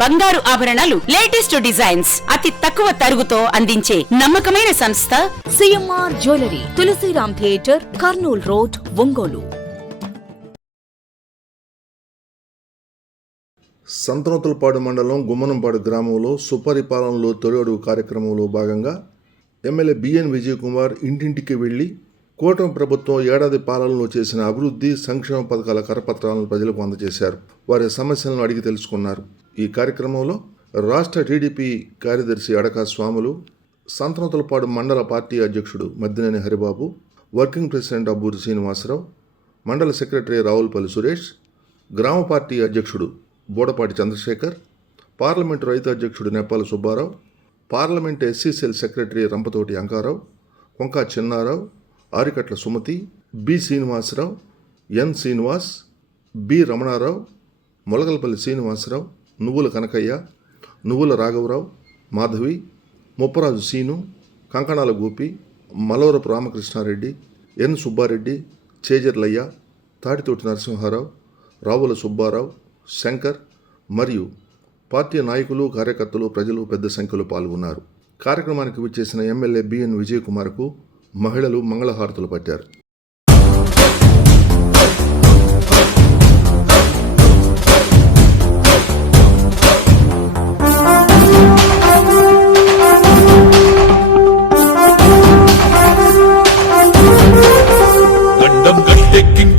బంగారు ఆభరణాలు latest designs. అతి తక్కువ తరుగుతో అందించే నమ్మకమైన సంస్థ CMR jewellery Tulasiram theatre Kurnool road Ongole. Santhanuthalapadu మండలం గుమ్మనంపాడు గ్రామంలో సుపరిపాలనలో తొలి అడుగు కార్యక్రమంలో భాగంగా ఎమ్మెల్యే బిఎన్ విజయ్ కుమార్ ఇంటింటికి వెళ్ళి కూటమి ప్రభుత్వం ఏడాది పాలనలో చేసిన అభివృద్ధి సంక్షేమ పథకాల కరపత్రాలను ప్రజలకు అందజేశారు. వారి సమస్యలను అడిగి తెలుసుకున్నారు. ఈ కార్యక్రమంలో రాష్ట్ర టీడీపీ కార్యదర్శి అడకా స్వాములు సంతనోతులపాడు మండల పార్టీ అధ్యక్షుడు మద్దినేని హరిబాబు వర్కింగ్ ప్రెసిడెంట్ అబ్బూరి శ్రీనివాసరావు మండల సెక్రటరీ రావులపల్లి సురేష్ గ్రామ పార్టీ అధ్యక్షుడు బోడపాటి చంద్రశేఖర్ పార్లమెంటు రైతు అధ్యక్షుడు Nepala Subbarao parliament SC cell secretary Rampathoti Ankarao Konka Chinnarao Arikatla Sumathi B Srinivasarao N Srinivas B Ramanarao Mulagalapalli Srinivasarao Nuvvula Kanakaiah Nuvvula రాఘవరావు మాధవి ముప్పరాజు సీను కంకణాల గోపి మలవరపు రామకృష్ణారెడ్డి ఎన్ సుబ్బారెడ్డి చేజర్లయ్య తాటితోటి నరసింహారావు రావుల సుబ్బారావు శంకర్ మరియు పార్టీ నాయకులు కార్యకర్తలు ప్రజలు పెద్ద సంఖ్యలో పాల్గొన్నారు. కార్యక్రమానికి విచ్చేసిన ఎమ్మెల్యే బిఎన్ విజయ్ కుమార్కు మహిళలు మంగళహారతులు పట్టారు.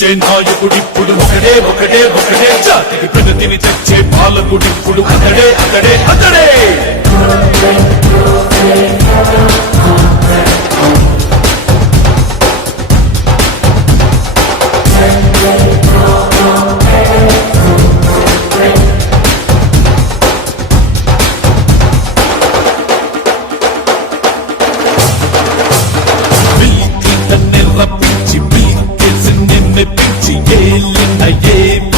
కట్టెక్కించే నాయకుడిప్పుడు ఒకడే ఒకడే ఒకడే. జాతికి ప్రగతిని తెచ్చే పాలకుడిప్పుడు అతడే అతడే అతడే. ఏలిన ఏ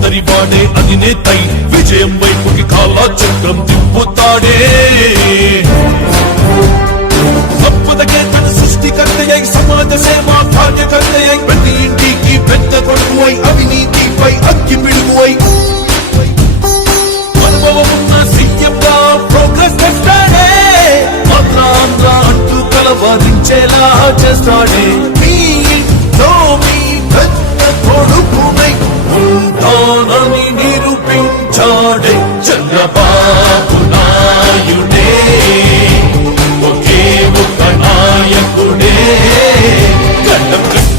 అందరి వాడే అధినేతై విజయం వైపుకి కాలా చక్రం తిప్పుతాడే. తప్పదకే తన సృష్టికర్తయ్యై సమాజ సేవా కార్యకర్తయ్యై ప్రతి ఇంటికి పెద్ద కొడుకు అయి అవినీతిపై అగ్గి పిడుగు అయి అనుభవమున్న ప్రోగ్రెస్ తెస్తాడే. అంటూ కలవరించేలా చేస్తాడే.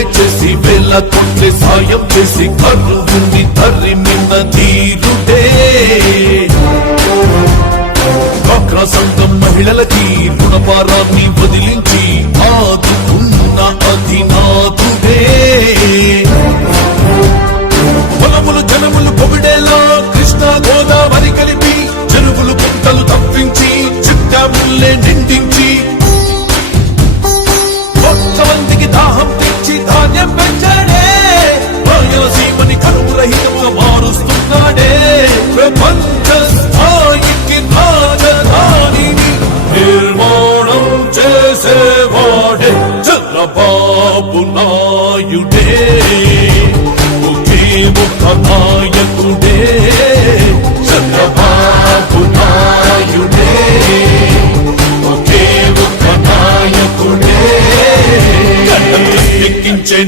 పులరద్దే చేసి వేల కోట్ల సాయం చేసి కరువుని తరిమిన తీరుడే డ్వాక్రా సంఘం మహిళలకి రుణభారాన్ని వదిలించి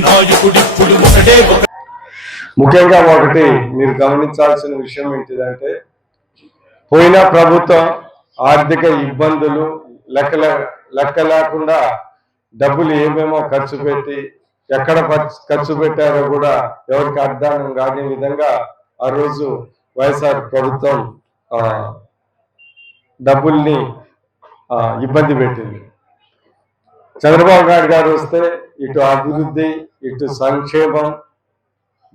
నాయకుడిప్పుడు ముఖ్యంగా ఒకటి మీరు గమనించాల్సిన విషయం ఏంటిదంటే పోయిన ప్రభుత్వం ఆర్థిక ఇబ్బందులు లెక్కల లెక్క లేకుండా డబ్బులు ఏమేమో ఖర్చు పెట్టి ఎక్కడ ఖర్చు- పెట్టారో కూడా ఎవరికి అర్థం కాని విధంగా ఆ రోజు వైఎస్ఆర్ ప్రభుత్వం డబ్బుల్ని ఇబ్బంది పెట్టింది. చంద్రబాబు నాయుడు గారు వస్తే ఇటు అభివృద్ధి ఇటు సంక్షేమం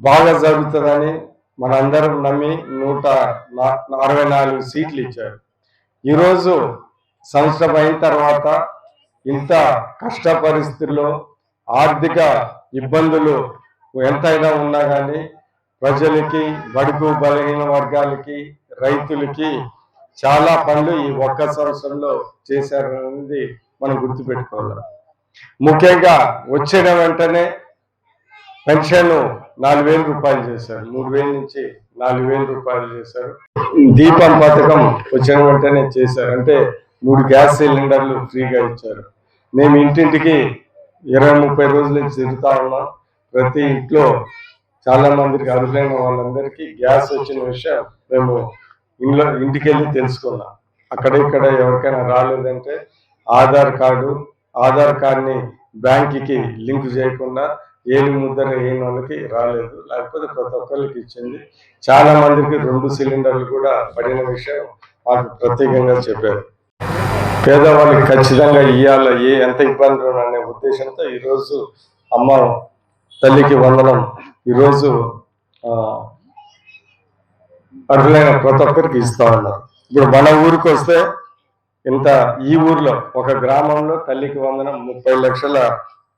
బాగా జరుగుతుందని మనందరం నమ్మి నూట నా- అరవై నాలుగు సీట్లు ఇచ్చారు. ఈరోజు సంవత్సరం అయిన తర్వాత ఇంత కష్ట పరిస్థితుల్లో ఆర్థిక ఇబ్బందులు ఎంతైనా ఉన్నా కానీ ప్రజలకి బడుగు బలహీన వర్గాలకి రైతులకి చాలా పనులు ఈ ఒక్క సంవత్సరంలో చేశారనేది మనం గుర్తుపెట్టుకోవాలి. ముఖ్యంగా వచ్చిన వెంటనే పెన్షన్ నాలుగు వేల రూపాయలు చేశారు. మూడు వేల నుంచి నాలుగు వేల రూపాయలు చేశారు. దీపం పథకం వచ్చిన వెంటనే చేశారు. అంటే మూడు గ్యాస్ సిలిండర్లు ఫ్రీగా ఇచ్చారు. మేము ఇంటింటికి ఇరవై ముప్పై రోజుల నుంచి తిరుగుతా ఉన్నాం. ప్రతి ఇంట్లో చాలా మందికి అర్హులైన వాళ్ళందరికీ గ్యాస్ వచ్చిన విషయం మేము ఇంట్లో ఇంటికి వెళ్ళి తెలుసుకున్నాం. అక్కడ ఇక్కడ ఎవరికైనా రాలేదంటే ఆధార్ కార్డు ఆధార్ కార్డ్ని బ్యాంక్కి లింక్ చేయకుండా ఏమి ముద్ర అయిన వాళ్ళకి రాలేదు. లేకపోతే ప్రతి ఒక్కరికి ఇచ్చింది. చాలా మందికి రెండు సిలిండర్లు కూడా పడిన విషయం మాకు ప్రత్యేకంగా చెప్పారు. పేదవాళ్ళకి ఖచ్చితంగా ఇవ్వాలి ఏ ఎంత ఇబ్బంది అనే ఉద్దేశంతో ఈరోజు అమ్మ తల్లికి వందనం. ఈరోజు ఆ, అర్హులైన ప్రతి ఒక్కరికి ఇస్తా ఉన్నారు. ఇప్పుడు మన ఊరికి వస్తే ఇంత ఈ ఊర్లో ఒక గ్రామంలో తల్లికి వందనం ముప్పై లక్షల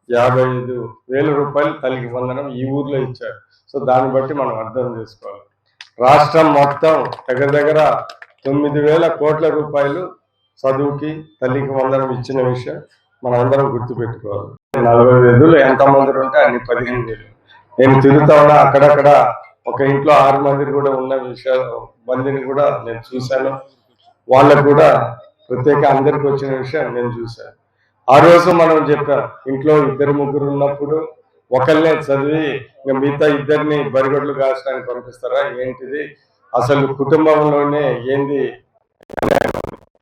యాభై ఐదు వేల రూపాయలు తల్లికి వందనం ఈ ఊర్లో ఇచ్చారు. సో దాన్ని బట్టి మనం అర్థం చేసుకోవాలి. రాష్ట్రం మొత్తం దగ్గర దగ్గర తొమ్మిది వేల కోట్ల రూపాయలు చదువుకి తల్లికి వందనం ఇచ్చిన విషయం మనం అందరం గుర్తుపెట్టుకోవాలి. నలభై వేలు ఎంతమంది ఉంటే అన్ని పదిహేను వేలు. నేను తిరుగుతా ఉన్నా అక్కడక్కడ ఒక ఇంట్లో ఆరు మంది కూడా ఉన్న విషయాలు మందిని కూడా నేను చూశాను. వాళ్ళకు కూడా ప్రత్యేక అందరికి వచ్చిన విషయం నేను చూశాను. ఆ రోజు మనం చెప్పాం ఇంట్లో ఇద్దరు ముగ్గురు ఉన్నప్పుడు ఒకళ్ళనే చదివి ఇంకా మిగతా ఇద్దరిని బరిగొడ్లు కాల్చడానికి పంపిస్తారా ఏంటిది? అసలు కుటుంబంలోనే ఏంది?